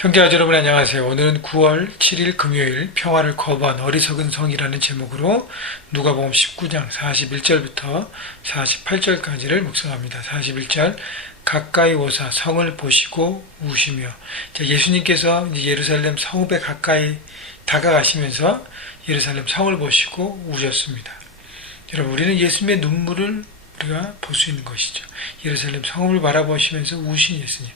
형제자 여러분 안녕하세요. 오늘은 9월 7일 금요일 평화를 거부한 어리석은 성이라는 제목으로 누가복음 19장 41절부터 48절까지를 묵상합니다. 41절 가까이 오사 성을 보시고 우시며, 예수님께서 이제 예루살렘 성읍에 가까이 다가가시면서 예루살렘 성을 보시고 우셨습니다. 여러분, 우리는 예수님의 눈물을 우리가 볼 수 있는 것이죠. 예루살렘 성읍을 바라보시면서 우신 예수님.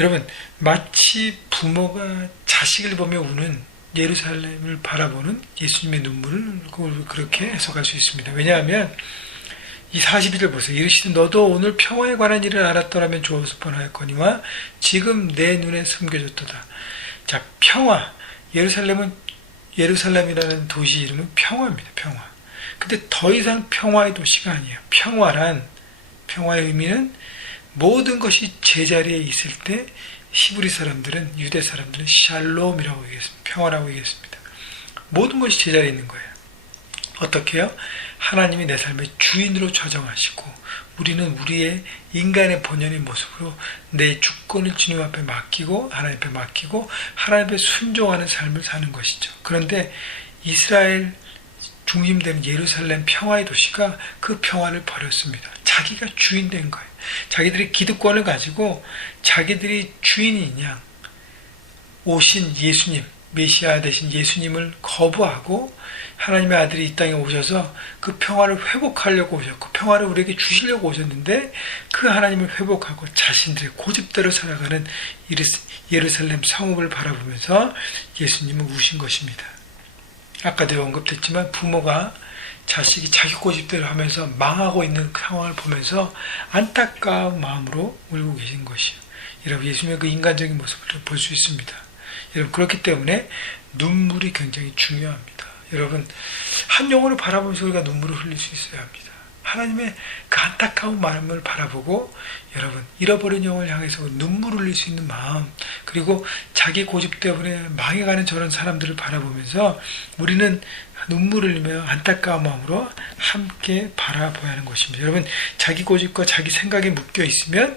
여러분, 마치 부모가 자식을 보며 우는 예루살렘을 바라보는 예수님의 눈물을 그렇게 해석할 수 있습니다. 왜냐하면 이 42절 보세요. 이르시되 너도 오늘 평화에 관한 일을 알았더라면 좋았을 뻔하였거니와 지금 내 눈에 숨겨졌도다. 자, 평화. 예루살렘이라는 도시 이름은 평화입니다. 평화. 근데 더 이상 평화의 도시가 아니에요. 평화의 의미는 모든 것이 제자리에 있을 때 히브리 사람들은, 유대 사람들은 샬롬이라고 얘기했습니다. 평화라고 얘기했습니다. 모든 것이 제자리에 있는 거예요. 어떻게 해요? 하나님이 내 삶의 주인으로 좌정하시고 우리는 우리의 인간의 본연의 모습으로 내 주권을 주님 앞에 맡기고 하나님 앞에 맡기고 하나님 앞에 순종하는 삶을 사는 것이죠. 그런데 이스라엘 중심되는 예루살렘 평화의 도시가 그 평화를 버렸습니다. 자기가 주인 된 거예요. 자기들이 기득권을 가지고 자기들이 주인인 양 오신 예수님, 메시아 되신 예수님을 거부하고 하나님의 아들이 이 땅에 오셔서 그 평화를 회복하려고 오셨고 평화를 우리에게 주시려고 오셨는데 그 하나님을 회복하고 자신들의 고집대로 살아가는 예루살렘 성읍을 바라보면서 예수님은 우신 것입니다. 아까도 언급됐지만 부모가 자식이 자기 고집대로 하면서 망하고 있는 상황을 보면서 안타까운 마음으로 울고 계신 것이요. 여러분, 예수님의 그 인간적인 모습을 볼 수 있습니다. 여러분, 그렇기 때문에 눈물이 굉장히 중요합니다. 여러분, 한 영혼을 바라보면서 우리가 눈물을 흘릴 수 있어야 합니다. 하나님의 그 안타까운 마음을 바라보고 여러분, 잃어버린 영혼을 향해서 눈물을 흘릴 수 있는 마음, 그리고 자기 고집 때문에 망해가는 저런 사람들을 바라보면서 우리는 눈물을 흘리며 안타까운 마음으로 함께 바라봐야 하는 것입니다. 여러분, 자기 고집과 자기 생각에 묶여 있으면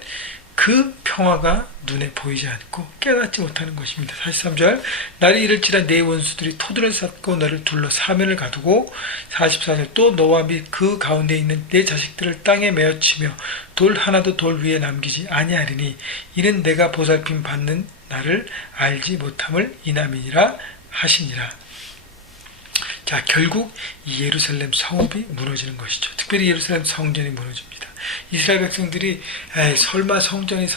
그 평화가 눈에 보이지 않고 깨닫지 못하는 것입니다. 43절 날이 이를지라 내 원수들이 토들을 쌓고 너를 둘러 사면을 가두고 44절 또 너와 및 그 가운데 있는 내 자식들을 땅에 메어치며 돌 하나도 돌 위에 남기지 아니하리니 이는 내가 보살핌 받는 나를 알지 못함을 인함이니라 하시니라. 자, 결국 이 예루살렘 성읍이 무너지는 것이죠. 특별히 예루살렘 성전이 무너집니다. 이스라엘 백성들이 설마 성전은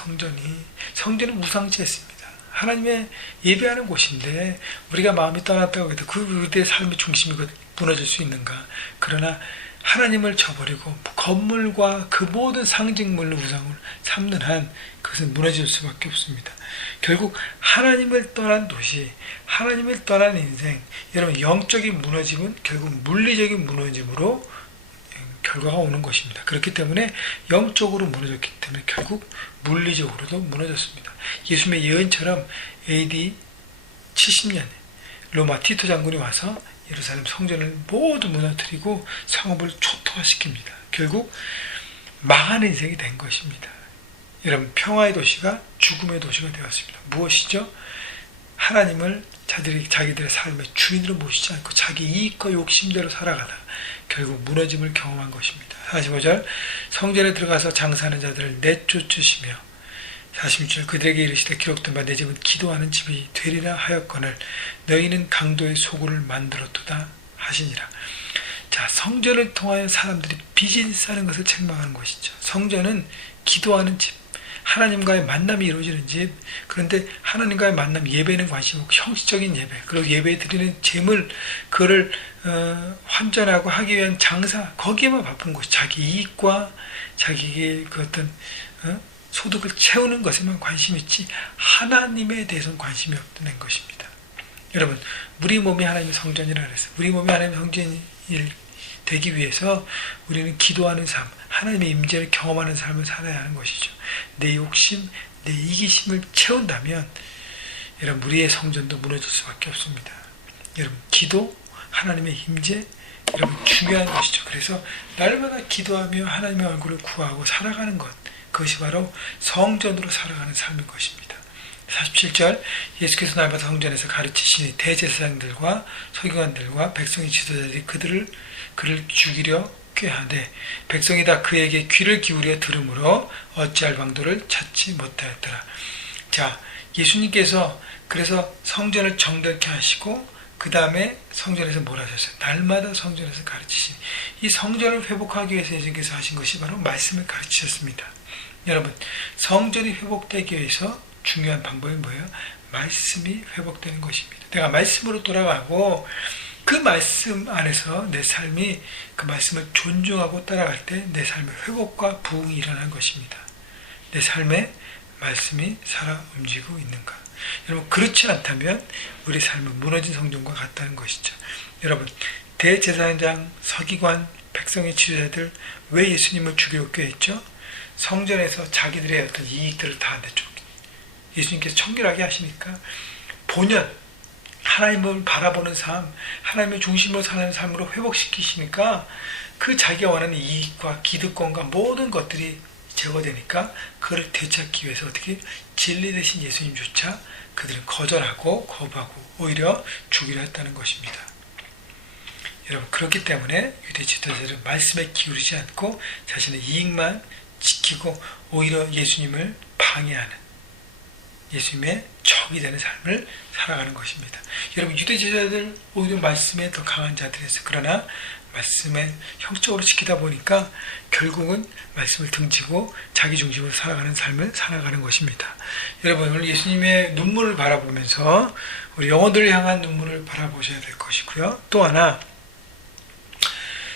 무상치 했습니다. 하나님의 예배하는 곳인데 우리가 마음이 떠났다고 해도 그 우리의 삶의 중심이 무너질 수 있는가. 그러나 하나님을 저버리고 건물과 그 모든 상징물로 우상을 삼는 한 그것은 무너질 수밖에 없습니다. 결국 하나님을 떠난 도시, 하나님을 떠난 인생, 여러분, 영적인 무너짐은 결국 물리적인 무너짐으로 결과가 오는 것입니다. 그렇기 때문에 영적으로 무너졌기 때문에 결국 물리적으로도 무너졌습니다. 예수님의 예언처럼 AD 70년에 로마 티토 장군이 와서 예루살렘 성전을 모두 무너뜨리고 성읍을 초토화시킵니다. 결국 망한 인생이 된 것입니다. 여러분, 평화의 도시가 죽음의 도시가 되었습니다. 무엇이죠? 하나님을 자기들의 삶의 주인으로 모시지 않고 자기 이익과 욕심대로 살아가다 결국 무너짐을 경험한 것입니다. 45절 성전에 들어가서 장사하는 자들을 내쫓으시며 46절 그들에게 이르시되 기록된 바 내 집은 기도하는 집이 되리라 하였거늘 너희는 강도의 소굴을 만들었도다 하시니라. 자, 성전을 통하여 사람들이 비즈니스하는 것을 책망하는 것이죠. 성전은 기도하는 집, 하나님과의 만남이 이루어지는 집. 그런데 하나님과의 만남, 예배는 관심 없고 형식적인 예배, 그리고 예배 드리는 재물, 그거를 환전하고 하기 위한 장사, 거기에만 바쁜 것이 자기 이익과 자기의 그 어떤 소득을 채우는 것에만 관심이 있지 하나님에 대해서는 관심이 없는 것입니다. 여러분, 우리 몸이 하나님의 성전이라 그랬어요. 우리 몸이 하나님의 성전이 되기 위해서 우리는 기도하는 삶, 하나님의 임재를 경험하는 삶을 살아야 하는 것이죠. 내 욕심, 내 이기심을 채운다면 여러분, 우리의 성전도 무너질 수밖에 없습니다. 여러분, 기도, 하나님의 임재, 여러분, 중요한 것이죠. 그래서 날마다 기도하며 하나님의 얼굴을 구하고 살아가는 것, 그것이 바로 성전으로 살아가는 삶인 것입니다. 47절 예수께서 날마다 성전에서 가르치시니 대제사장들과 서기관들과 백성의 지도자들이 그를 죽이려 꾀하되 백성이 다 그에게 귀를 기울여 들으므로 어찌할 방도를 찾지 못하였더라. 자, 예수님께서 그래서 성전을 정결케 하시고 그 다음에 성전에서 뭘 하셨어요? 날마다 성전에서 가르치시니 이 성전을 회복하기 위해서 예수님께서 하신 것이 바로 말씀을 가르치셨습니다. 여러분, 성전이 회복되기 위해서 중요한 방법이 뭐예요? 말씀이 회복되는 것입니다. 내가 말씀으로 돌아가고 그 말씀 안에서 내 삶이 그 말씀을 존중하고 따라갈 때 내 삶의 회복과 부흥이 일어나는 것입니다. 내 삶에 말씀이 살아 움직이고 있는가? 여러분, 그렇지 않다면 우리 삶은 무너진 성전과 같다는 것이죠. 여러분, 대제사장, 서기관, 백성의 지도자들 왜 예수님을 죽이려고 꾀했죠? 성전에서 자기들의 어떤 이익들을 다 내죠. 예수님께서 청결하게 하시니까 본연 하나님을 바라보는 삶, 하나님의 중심으로 사는 삶으로 회복시키시니까 그 자기가 원하는 이익과 기득권과 모든 것들이 제거되니까 그를 되찾기 위해서 어떻게 진리 되신 예수님조차 그들은 거절하고 거부하고 오히려 죽이려 했다는 것입니다. 여러분, 그렇기 때문에 유대 지도자들은 말씀에 기울이지 않고 자신의 이익만 지키고 오히려 예수님을 방해하는 예수님의 적이 되는 삶을 살아가는 것입니다. 여러분, 유대 지도자들 오히려 말씀에 더 강한 자들이었어요. 그러나 말씀에 형적으로 지키다 보니까 결국은 말씀을 등지고 자기 중심으로 살아가는 삶을 살아가는 것입니다. 여러분, 오늘 예수님의 눈물을 바라보면서 우리 영혼들을 향한 눈물을 바라보셔야 될 것이고요. 또 하나,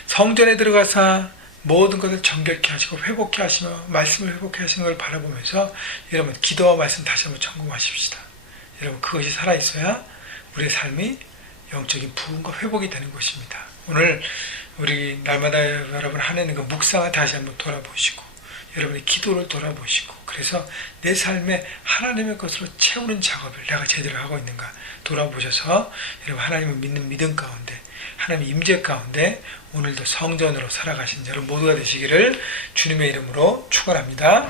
성전에 들어가서 모든 것을 정결케 하시고 회복케 하시며 말씀을 회복케 하시는 걸 바라보면서 여러분, 기도와 말씀 다시 한번 점검하십시다. 여러분, 그것이 살아있어야 우리의 삶이 영적인 부흥과 회복이 되는 것입니다. 오늘 우리 날마다 여러분 하는 그 묵상을 다시 한번 돌아보시고 여러분의 기도를 돌아보시고 그래서 내 삶에 하나님의 것으로 채우는 작업을 내가 제대로 하고 있는가 돌아보셔서 여러분 하나님을 믿는 믿음 가운데 하나님의 임재 가운데 오늘도 성전으로 살아가신 여러분 모두가 되시기를 주님의 이름으로 축원합니다.